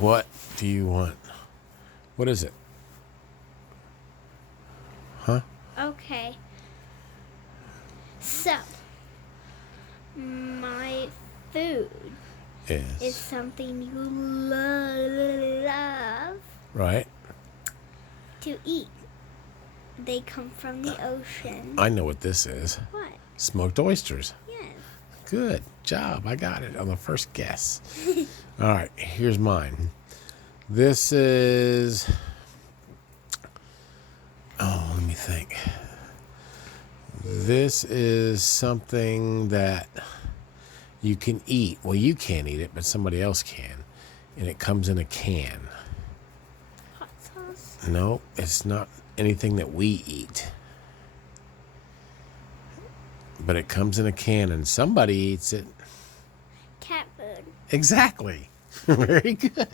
What do you want? What is it? Huh? Okay. So, my food is something you love Right. to eat. They come from the ocean. I know what this is. What? Smoked oysters. Yes. Good job. I got it on the first guess. All right, here's mine. This is... Oh, let me think. This is something that you can eat. Well, you can't eat it, but somebody else can. And it comes in a can. Hot sauce? No, it's not anything that we eat. But it comes in a can and somebody eats it. Cat food. Exactly. Very good.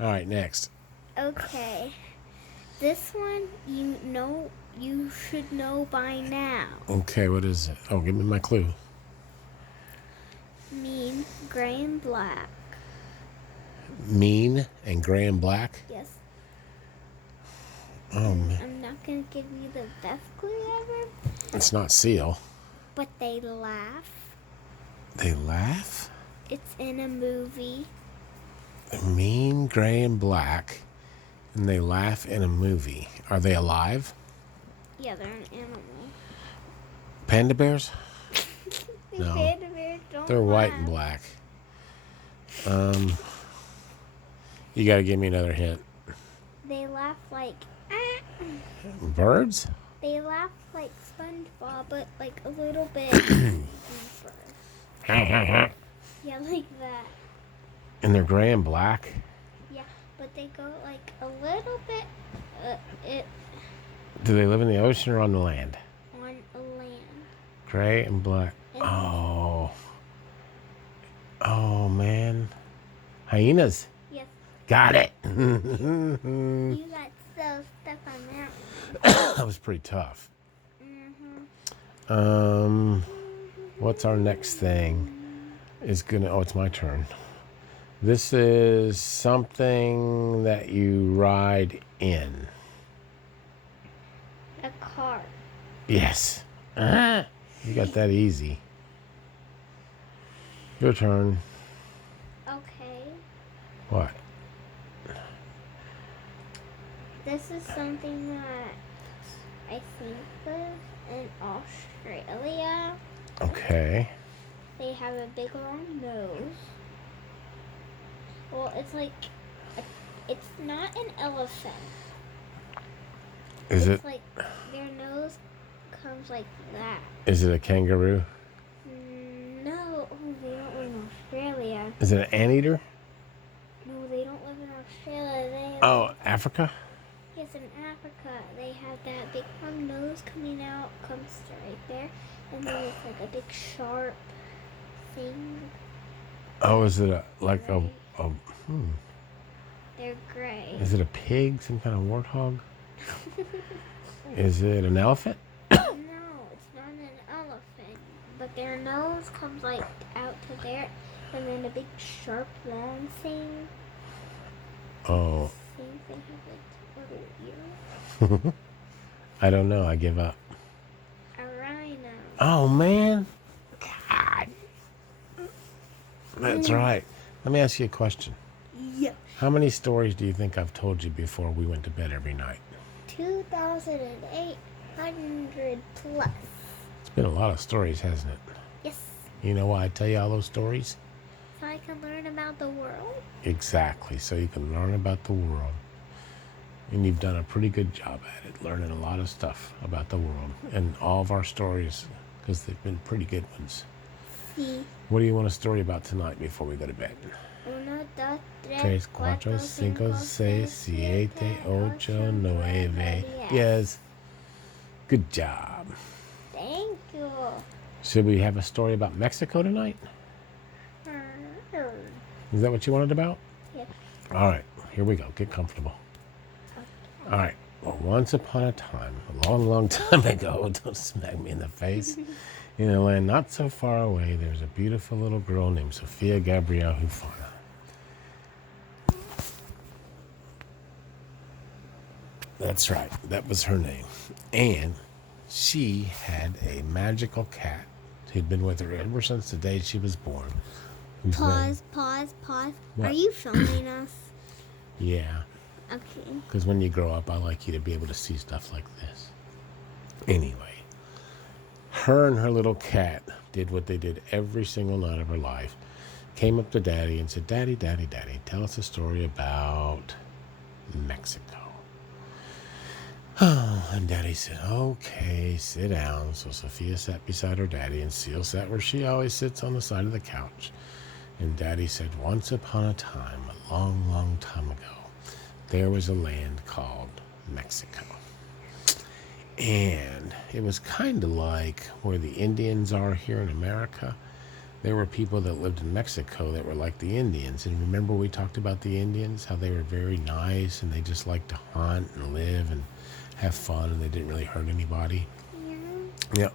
All right, next. Okay. This one you should know by now. Okay, what is it? Oh, give me my clue. Mean, gray, and black. Mean and gray and black? Yes. Oh, man. I'm not gonna give you the best clue ever, It's not seal. but they laugh. They laugh? It's in a movie. Mean, gray, and black. And they laugh in a movie. Are they alive? Yeah, they're an animal. Panda bears? No. Panda bears don't They're white laugh. and black. You got to give me another hint. They laugh like Birds? they laugh like SpongeBob, but like a little bit deeper. Yeah, like that. And they're gray and black? Yeah, but they go like a little bit Do they live in the ocean or on the land? on land. Gray and black. Oh. Oh, man. Hyenas. Yes, Got it. you got so stuck on that. That was pretty tough. Mhm. What's our next thing? Oh, it's my turn. This is something that you ride in. A car. Yes. You got that easy. Your turn. Okay. What? This is something that I think lives in Australia. Okay. They have a big long nose. Well, it's not an elephant. Is it? It's like their nose comes like that. Is it a kangaroo? No, they don't live in Australia. Is it an anteater? No, they don't live in Australia. Oh, Africa? Yes, in Africa, they have that big long nose coming out, comes right there, and then it's like a big sharp thing. Oh, is it They're gray. is it a pig? Some kind of warthog? Is it an elephant? No, it's not an elephant, but their nose comes like out to there, and then a big sharp long thing. Oh, Things they have like little ears. I don't know. I give up. A rhino. Oh, man. God. That's right. Let me ask you a question. Yeah. How many stories do you think I've told you before we went to bed every night? 2,800 plus. It's been a lot of stories, hasn't it? Yes. You know why I tell you all those stories? So I can learn about the world. Exactly. So you can learn about the world. And you've done a pretty good job at it, learning a lot of stuff about the world and all of our stories, because they've been pretty good ones. Sí. What do you want a story about tonight before we go to bed? 1, 2, 3, 4, 5, 6, 7, 8, 9, 10. Good job. Thank you. Should we have a story about Mexico tonight? Is that what you wanted about? Yes. All right, here we go. Get comfortable. All right. Well, once upon a time, a long, long time ago, don't smack me in the face, in a land not so far away, there's a beautiful little girl named Sophia Gabrielle Hufana. That's right. That was her name. And she had a magical cat who'd been with her ever since the day she was born. Whose name? Pause. Are What? you filming us? Yeah. Okay. Because when you grow up, I like you to be able to see stuff like this. Anyway, her and her little cat did what they did every single night of her life. Came up to Daddy and said, Daddy, Daddy, Daddy, tell us a story about Mexico. Oh, and Daddy said, okay, sit down. So Sophia sat beside her daddy, and Seal sat where she always sits on the side of the couch. And Daddy said, once upon a time, a long, long time ago, there was a land called Mexico. And it was kind of like where the Indians are here in America. There were people that lived in Mexico that were like the Indians. And remember we talked about the Indians, how they were very nice and they just liked to hunt and live and have fun and they didn't really hurt anybody. Yeah. Yeah.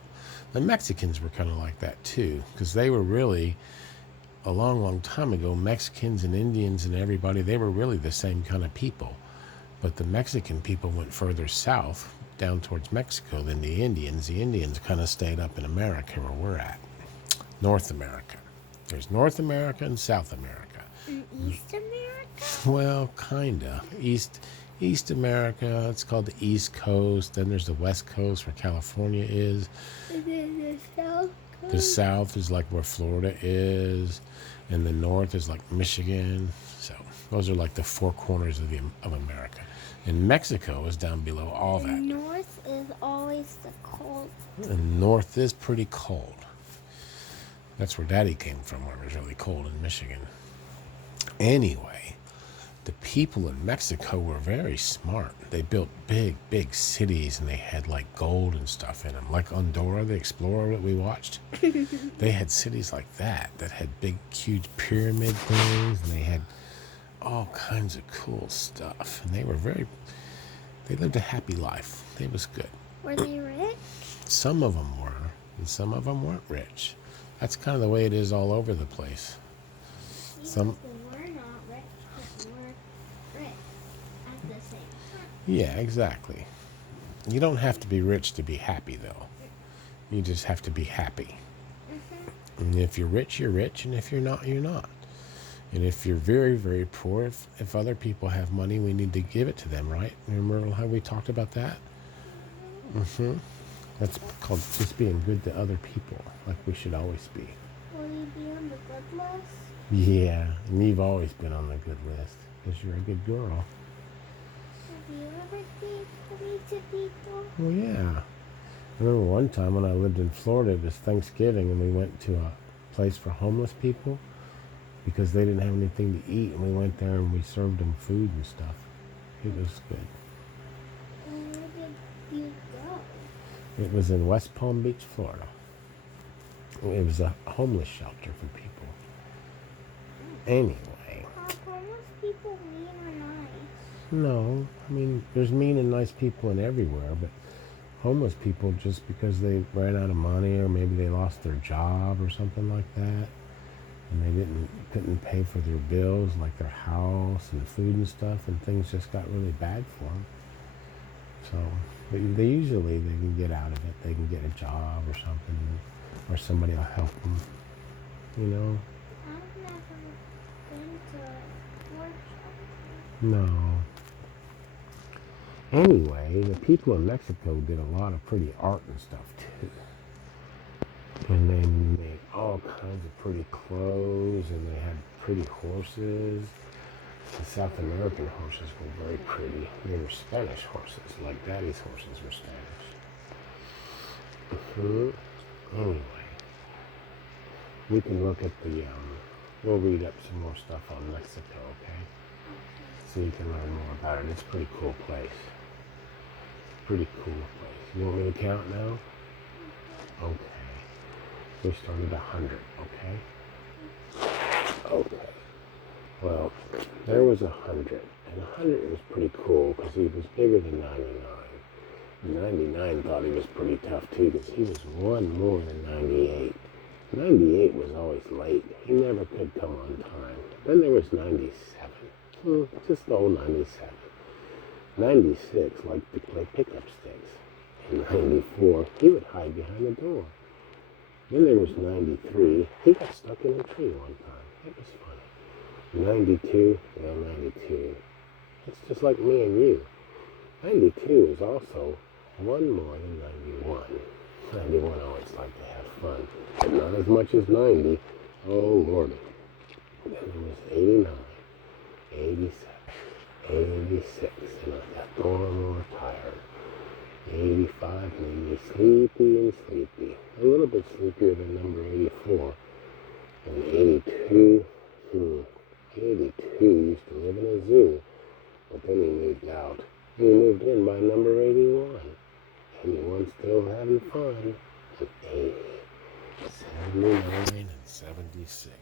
The Mexicans were kind of like that too, because they were really, a long, long time ago, Mexicans and Indians and everybody, they were really the same kind of people. But the Mexican people went further south, down towards Mexico, than the Indians. The Indians kind of stayed up in America where we're at. North America. There's North America and South America. In East America? Well, kinda. East America, it's called the East Coast. Then there's the West Coast where California is. And then the South Coast. The South is like where Florida is. And the North is like Michigan. So those are like the four corners of America. And Mexico is down below all that. North is always the cold. And North is pretty cold. That's where Daddy came from, where it was really cold in Michigan. Anyway, the people in Mexico were very smart. They built big, big cities, and they had like gold and stuff in them. Like Andorra, the Explorer that we watched. They had cities like that had big, huge pyramid things, and they had all kinds of cool stuff. And they lived a happy life. It was good. Were they rich? Some of them were, and some of them weren't rich. That's kind of the way it is all over the place. Some, We're not rich, but we're rich at the same time. yeah, exactly. You don't have to be rich to be happy, though. You just have to be happy. And if you're rich, you're rich, and if you're not, you're not. And if you're very, very poor, if other people have money, we need to give it to them, right? Remember how we talked about that? That's called just being good to other people, like we should always be. Will you be on the good list? Yeah, and you've always been on the good list, because you're a good girl. Have you ever gave money to people? Well, yeah. I remember one time when I lived in Florida, it was Thanksgiving, and we went to a place for homeless people because they didn't have anything to eat, and we went there and we served them food and stuff. It was good. And where did you go? It was in West Palm Beach, Florida. It was a homeless shelter for people. Anyway. Are homeless people mean or nice? No, I mean, there's mean and nice people in everywhere, but homeless people, just because they ran out of money or maybe they lost their job or something like that, and they couldn't pay for their bills, like their house and food and stuff, and things just got really bad for them. So they usually can get out of it. They can get a job or something, or somebody will help them. You know? I've never been to a workshop. No. Anyway, the people in Mexico did a lot of pretty art and stuff too. And they made all kinds of pretty clothes, and they had pretty horses. The South American horses were very pretty. They were Spanish horses, like Daddy's horses were Spanish. Anyway, we can look at we'll read up some more stuff on Mexico, okay? So you can learn more about it. It's a pretty cool place. Pretty cool place. You want me to count now? Okay. We started 100, okay? Okay. Well, there was 100. And 100 was pretty cool because he was bigger than 99. 99 thought he was pretty tough too because he was one more than 98. 98 was always late. He never could come on time. Then there was 97. Just the old 97. 96 liked to play pickup sticks. In 94, he would hide behind the door. Then there was 93. He got stuck in a tree one time. It was funny. 92, well, 92. It's just like me and you. 92 is also one more than 91. 91 always liked to have fun, but not as much as 90. Oh, Lordy. Then it was 89, 87, 86, and I got more tired. 85 made me sleepy. A little bit sleepier than number 84. And 82, 82 used to live in a zoo, but then he moved out. He moved in by number 81. 81 still having fun. And 80, 79, and 76.